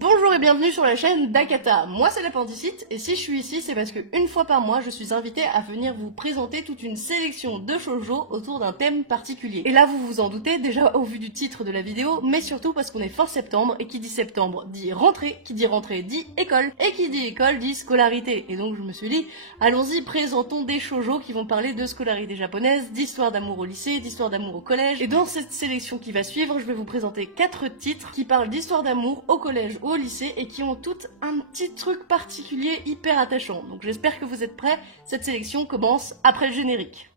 Bonjour et bienvenue sur la chaîne d'Akata. Moi c'est l'appendicite et si je suis ici c'est parce que une fois par mois je suis invitée à venir vous présenter toute une sélection de shoujo autour d'un thème particulier. Et là vous vous en doutez déjà au vu du titre de la vidéo, mais surtout parce qu'on est fin septembre et qui dit septembre dit rentrée dit école et qui dit école dit scolarité. Et donc je me suis dit allons-y, présentons des shoujo qui vont parler de scolarité japonaise, d'histoire d'amour au lycée, d'histoire d'amour au collège. Et dans cette sélection qui va suivre je vais vous présenter 4 titres qui parlent d'histoire d'amour au collège ou au lycée et qui ont toutes un petit truc particulier hyper attachant. Donc j'espère que vous êtes prêts, cette sélection commence après le générique.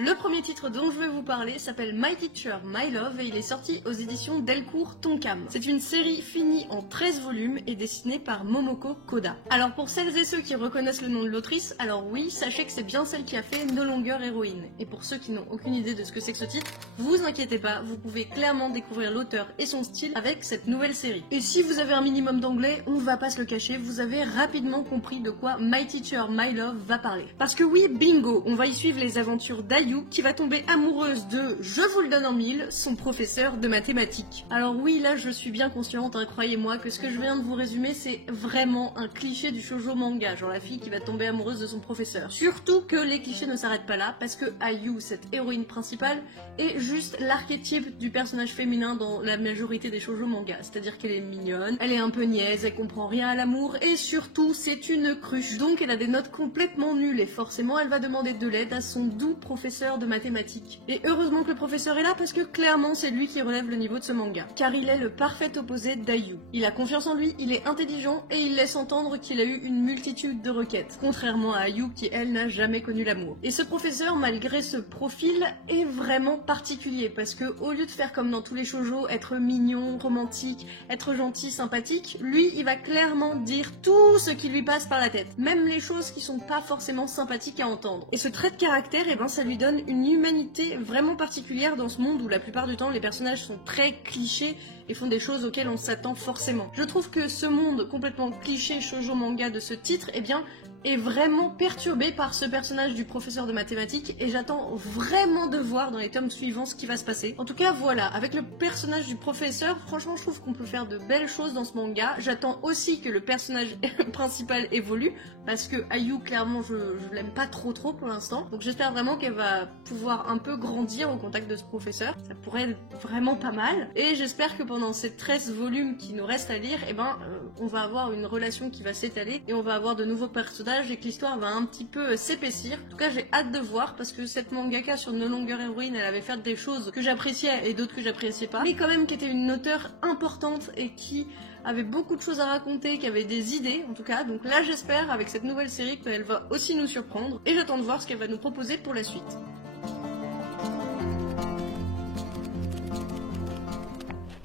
Le premier titre dont je vais vous parler s'appelle My Teacher, My Love et il est sorti aux éditions Delcourt Tonkam. C'est une série finie en 13 volumes et dessinée par Momoko Koda. Alors pour celles et ceux qui reconnaissent le nom de l'autrice, alors oui, sachez que c'est bien celle qui a fait No Longer Heroine. Et pour ceux qui n'ont aucune idée de ce que c'est que ce titre, vous inquiétez pas, vous pouvez clairement découvrir l'auteur et son style avec cette nouvelle série. Et si vous avez un minimum d'anglais, on va pas se le cacher, vous avez rapidement compris de quoi My Teacher, My Love va parler. Parce que oui, bingo, on va y suivre les aventures d'Ayu qui va tomber amoureuse de, je vous le donne en mille, son professeur de mathématiques. Alors oui, là je suis bien consciente, hein, croyez-moi, que ce que je viens de vous résumer c'est vraiment un cliché du shoujo manga, genre la fille qui va tomber amoureuse de son professeur. Surtout que les clichés ne s'arrêtent pas là, parce que Ayu, cette héroïne principale, est juste l'archétype du personnage féminin dans la majorité des shoujo mangas, c'est-à-dire qu'elle est mignonne, elle est un peu niaise, elle comprend rien à l'amour, et surtout c'est une cruche, donc elle a des notes complètement nulles, et forcément elle va demander de l'aide à son doux professeur de mathématiques. Et heureusement que le professeur est là parce que clairement c'est lui qui relève le niveau de ce manga. Car il est le parfait opposé d'Ayu. Il a confiance en lui, il est intelligent et il laisse entendre qu'il a eu une multitude de requêtes. Contrairement à Ayu qui elle n'a jamais connu l'amour. Et ce professeur, malgré ce profil, est vraiment particulier parce que au lieu de faire comme dans tous les shoujo, être mignon, romantique, être gentil, sympathique, lui il va clairement dire tout ce qui lui passe par la tête. Même les choses qui sont pas forcément sympathiques à entendre. Et ce trait de caractère, eh ben ça lui donne une humanité vraiment particulière dans ce monde où la plupart du temps les personnages sont très clichés et font des choses auxquelles on s'attend forcément. Je trouve que ce monde complètement cliché shoujo manga de ce titre, eh bien, est vraiment perturbé par ce personnage du professeur de mathématiques et j'attends vraiment de voir dans les tomes suivants ce qui va se passer. En tout cas voilà, avec le personnage du professeur, franchement je trouve qu'on peut faire de belles choses dans ce manga. J'attends aussi que le personnage principal évolue parce que Ayu clairement je l'aime pas trop pour l'instant. Donc j'espère vraiment qu'elle va pouvoir un peu grandir au contact de ce professeur. Ça pourrait être vraiment pas mal. Et j'espère que pendant ces 13 volumes qui nous restent à lire, eh ben, on va avoir une relation qui va s'étaler et on va avoir de nouveaux personnages et que l'histoire va un petit peu s'épaissir. En tout cas j'ai hâte de voir parce que cette mangaka sur No Longer Heroine elle avait fait des choses que j'appréciais et d'autres que j'appréciais pas, mais quand même qui était une auteure importante et qui avait beaucoup de choses à raconter, qui avait des idées en tout cas. Donc là j'espère avec cette nouvelle série qu'elle va aussi nous surprendre et j'attends de voir ce qu'elle va nous proposer pour la suite.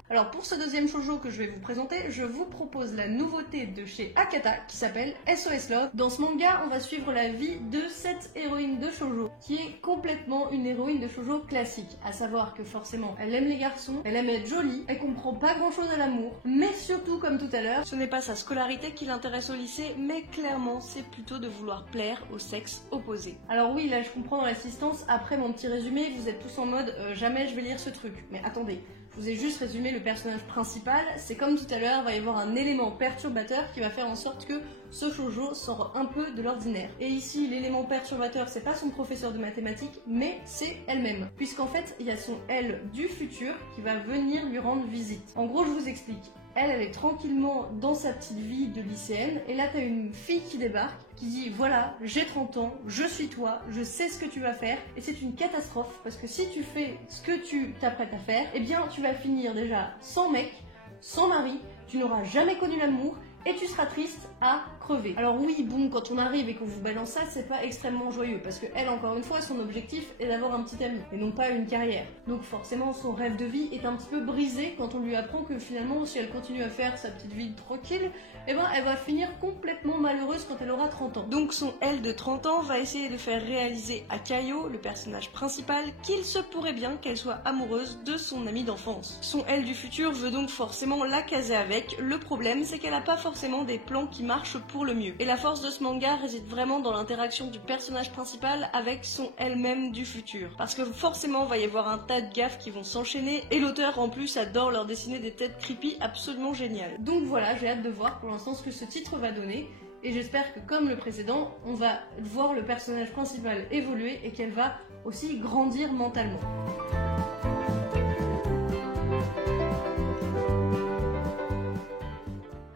Alors pour ce deuxième shoujo que je vais vous présenter, je vous propose la nouveauté de chez Akata qui s'appelle SOS Love. Dans ce manga, on va suivre la vie de cette héroïne de shoujo qui est complètement une héroïne de shoujo classique. À savoir que forcément, elle aime les garçons, elle aime être jolie, elle comprend pas grand chose à l'amour, mais surtout comme tout à l'heure, ce n'est pas sa scolarité qui l'intéresse au lycée, mais clairement c'est plutôt de vouloir plaire au sexe opposé. Alors oui, là je comprends dans l'assistance, après mon petit résumé, vous êtes tous en mode jamais je vais lire ce truc. Mais attendez. Je vous ai juste résumé le personnage principal, c'est comme tout à l'heure, il va y avoir un élément perturbateur qui va faire en sorte que ce shoujo sort un peu de l'ordinaire. Et ici, l'élément perturbateur, c'est pas son professeur de mathématiques, mais c'est elle-même. Puisqu'en fait, il y a son elle du futur qui va venir lui rendre visite. En gros, je vous explique. Elle est tranquillement dans sa petite vie de lycéenne, et là t'as une fille qui débarque, qui dit voilà, j'ai 30 ans, je suis toi, je sais ce que tu vas faire, et c'est une catastrophe, parce que si tu fais ce que tu t'apprêtes à faire, eh bien tu vas finir déjà sans mec, sans mari, tu n'auras jamais connu l'amour, et tu seras triste à crever. Alors oui, bon, quand on arrive et qu'on vous balance ça, c'est pas extrêmement joyeux, parce que elle, encore une fois, son objectif est d'avoir un petit ami, et non pas une carrière. Donc forcément, son rêve de vie est un petit peu brisé quand on lui apprend que finalement, si elle continue à faire sa petite vie tranquille, eh ben, elle va finir complètement malheureuse quand elle aura 30 ans. Donc son elle de 30 ans va essayer de faire réaliser à Kaio, le personnage principal, qu'il se pourrait bien qu'elle soit amoureuse de son ami d'enfance. Son elle du futur veut donc forcément la caser avec. Le problème, c'est qu'elle a pas forcément forcément des plans qui marchent pour le mieux. Et la force de ce manga réside vraiment dans l'interaction du personnage principal avec son elle-même du futur. Parce que forcément, va y avoir un tas de gaffes qui vont s'enchaîner, et l'auteur en plus adore leur dessiner des têtes creepy absolument géniales. Donc voilà, j'ai hâte de voir pour l'instant ce que ce titre va donner. Et j'espère que comme le précédent, on va voir le personnage principal évoluer et qu'elle va aussi grandir mentalement.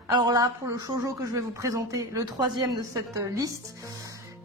Alors là, pour le shoujo que je vais vous présenter, le troisième de cette liste,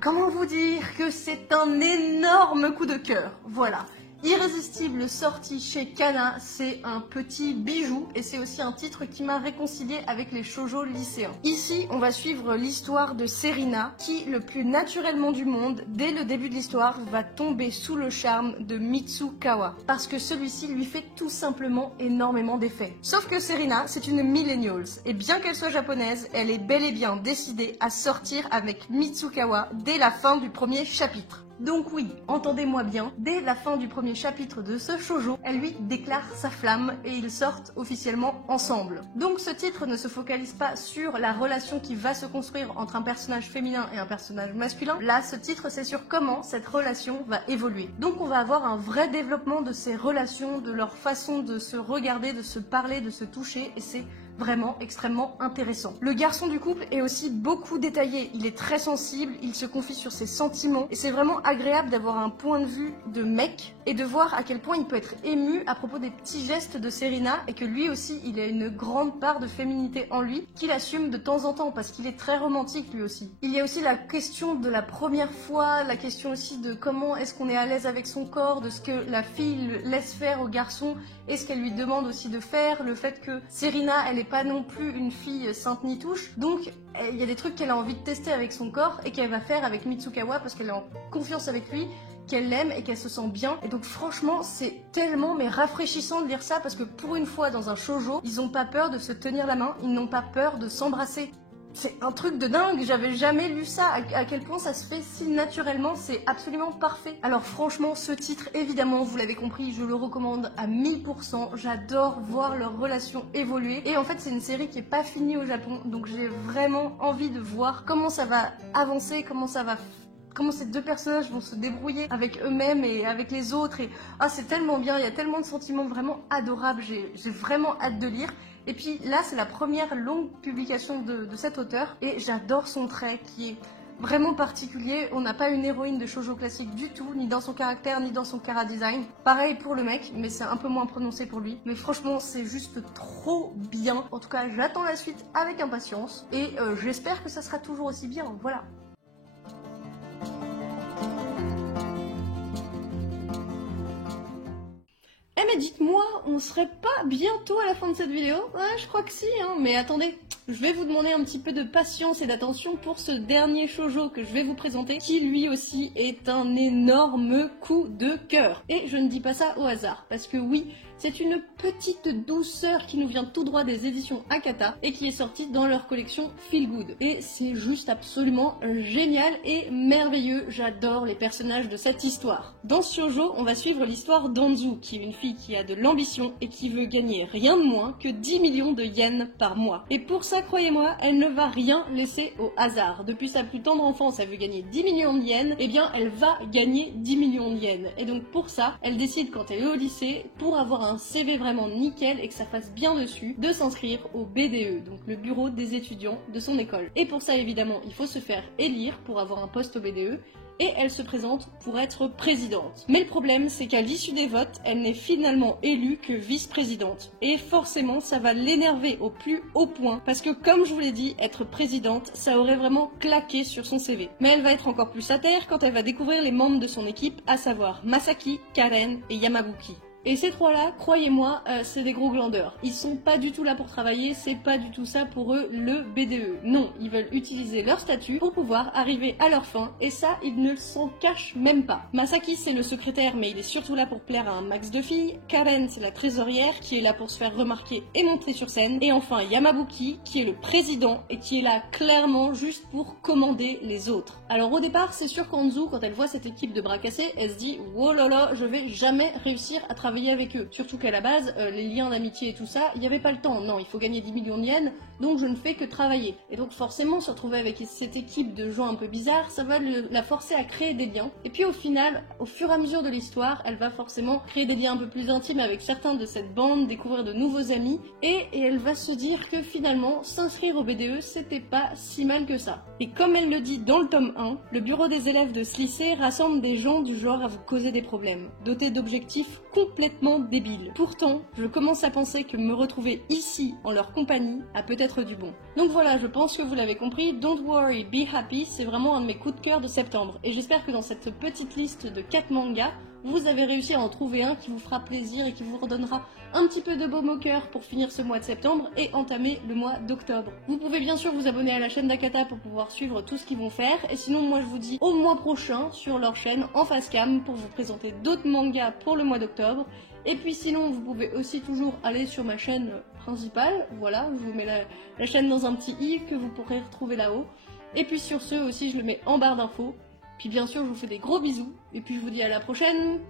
comment vous dire que c'est un énorme coup de cœur. Voilà. Irrésistible, sorti chez Kana, c'est un petit bijou et c'est aussi un titre qui m'a réconcilié avec les shoujo lycéens. Ici, on va suivre l'histoire de Serena qui, le plus naturellement du monde, dès le début de l'histoire, va tomber sous le charme de Mitsukawa parce que celui-ci lui fait tout simplement énormément d'effets. Sauf que Serena, c'est une millennials et bien qu'elle soit japonaise, elle est bel et bien décidée à sortir avec Mitsukawa dès la fin du premier chapitre. Donc oui, entendez-moi bien, dès la fin du premier chapitre de ce shoujo, elle lui déclare sa flamme et ils sortent officiellement ensemble. Donc ce titre ne se focalise pas sur la relation qui va se construire entre un personnage féminin et un personnage masculin. Là, ce titre, c'est sur comment cette relation va évoluer. Donc on va avoir un vrai développement de ces relations, de leur façon de se regarder, de se parler, de se toucher, et c'est vraiment extrêmement intéressant. Le garçon du couple est aussi beaucoup détaillé, il est très sensible, il se confie sur ses sentiments et c'est vraiment agréable d'avoir un point de vue de mec et de voir à quel point il peut être ému à propos des petits gestes de Serena et que lui aussi il a une grande part de féminité en lui qu'il assume de temps en temps parce qu'il est très romantique lui aussi. Il y a aussi la question de la première fois, la question aussi de comment est-ce qu'on est à l'aise avec son corps, de ce que la fille laisse faire au garçon et ce qu'elle lui demande aussi de faire, le fait que Serena elle est pas non plus une fille sainte ni touche, donc il y a des trucs qu'elle a envie de tester avec son corps et qu'elle va faire avec Mitsukawa parce qu'elle est en confiance avec lui, qu'elle l'aime et qu'elle se sent bien. Et donc franchement c'est tellement rafraîchissant de lire ça parce que pour une fois dans un shoujo, ils ont pas peur de se tenir la main, ils n'ont pas peur de s'embrasser. C'est un truc de dingue, j'avais jamais lu ça, à quel point ça se fait si naturellement, c'est absolument parfait. Alors franchement, ce titre, évidemment, vous l'avez compris, je le recommande à 1000%, j'adore voir leur relation évoluer. Et en fait, c'est une série qui est pas finie au Japon, donc j'ai vraiment envie de voir comment ça va avancer, comment ces deux personnages vont se débrouiller avec eux-mêmes et avec les autres. Et c'est tellement bien, il y a tellement de sentiments vraiment adorables, j'ai vraiment hâte de lire. Et puis là, c'est la première longue publication de cet auteur et j'adore son trait qui est vraiment particulier. On n'a pas une héroïne de shoujo classique du tout, ni dans son caractère, ni dans son chara-design. Pareil pour le mec, mais c'est un peu moins prononcé pour lui. Mais franchement, c'est juste trop bien. En tout cas, j'attends la suite avec impatience et j'espère que ça sera toujours aussi bien. Voilà. Eh mais dites-moi, on serait pas bientôt à la fin de cette vidéo? Ouais, je crois que si, hein, mais attendez, je vais vous demander un petit peu de patience et d'attention pour ce dernier shoujo que je vais vous présenter, qui lui aussi est un énorme coup de cœur. Et je ne dis pas ça au hasard, parce que oui, c'est une petite douceur qui nous vient tout droit des éditions Akata et qui est sortie dans leur collection Feel Good. Et c'est juste absolument génial et merveilleux, j'adore les personnages de cette histoire. Dans ce shoujo, on va suivre l'histoire d'Anzu, qui est une fille qui a de l'ambition et qui veut gagner rien de moins que 10 millions de yens par mois. Et pour ça, croyez-moi, elle ne va rien laisser au hasard. Depuis sa plus tendre enfance, elle veut gagner 10 millions de yens, et bien elle va gagner 10 millions de yens. Et donc pour ça, elle décide quand elle est au lycée, pour avoir un CV vraiment nickel et que ça fasse bien dessus, de s'inscrire au BDE, donc le bureau des étudiants de son école. Et pour ça, évidemment, il faut se faire élire pour avoir un poste au BDE. Et elle se présente pour être présidente. Mais le problème, c'est qu'à l'issue des votes, elle n'est finalement élue que vice-présidente. Et forcément, ça va l'énerver au plus haut point, parce que comme je vous l'ai dit, être présidente, ça aurait vraiment claqué sur son CV. Mais elle va être encore plus à terre quand elle va découvrir les membres de son équipe, à savoir Masaki, Karen et Yamabuki. Et ces trois-là, croyez-moi, c'est des gros glandeurs. Ils sont pas du tout là pour travailler, c'est pas du tout ça pour eux le BDE. Non, ils veulent utiliser leur statut pour pouvoir arriver à leur fin, et ça, ils ne s'en cachent même pas. Masaki, c'est le secrétaire, mais il est surtout là pour plaire à un max de filles. Karen, c'est la trésorière, qui est là pour se faire remarquer et montrer sur scène. Et enfin, Yamabuki, qui est le président, et qui est là clairement juste pour commander les autres. Alors au départ, c'est sûr qu'Anzu, quand elle voit cette équipe de bras cassés, elle se dit « Oh là là, je vais jamais réussir à travailler travailler avec eux. Surtout qu'à la base, les liens d'amitié et tout ça, il n'y avait pas le temps. Non, il faut gagner 10 millions de yens, donc je ne fais que travailler. Et donc forcément, se retrouver avec cette équipe de gens un peu bizarres, ça va la forcer à créer des liens. Et puis au final, au fur et à mesure de l'histoire, elle va forcément créer des liens un peu plus intimes avec certains de cette bande, découvrir de nouveaux amis, et elle va se dire que finalement, s'inscrire au BDE, c'était pas si mal que ça. Et comme elle le dit dans le tome 1, le bureau des élèves de ce lycée rassemble des gens du genre à vous causer des problèmes, dotés d'objectifs complètement débiles. Pourtant, je commence à penser que me retrouver ici, en leur compagnie, a peut-être du bon. Donc voilà, je pense que vous l'avez compris, Don't Worry, Be Happy, c'est vraiment un de mes coups de cœur de septembre. Et j'espère que dans cette petite liste de 4 mangas, vous avez réussi à en trouver un qui vous fera plaisir et qui vous redonnera un petit peu de baume au cœur pour finir ce mois de septembre et entamer le mois d'octobre. Vous pouvez bien sûr vous abonner à la chaîne d'Akata pour pouvoir suivre tout ce qu'ils vont faire, et sinon moi je vous dis au mois prochain sur leur chaîne en face cam pour vous présenter d'autres mangas pour le mois d'octobre. Et puis sinon vous pouvez aussi toujours aller sur ma chaîne principale, voilà, je vous mets la chaîne dans un petit i que vous pourrez retrouver là-haut. Et puis sur ce aussi je le mets en barre d'infos. Puis bien sûr je vous fais des gros bisous, et puis je vous dis à la prochaine.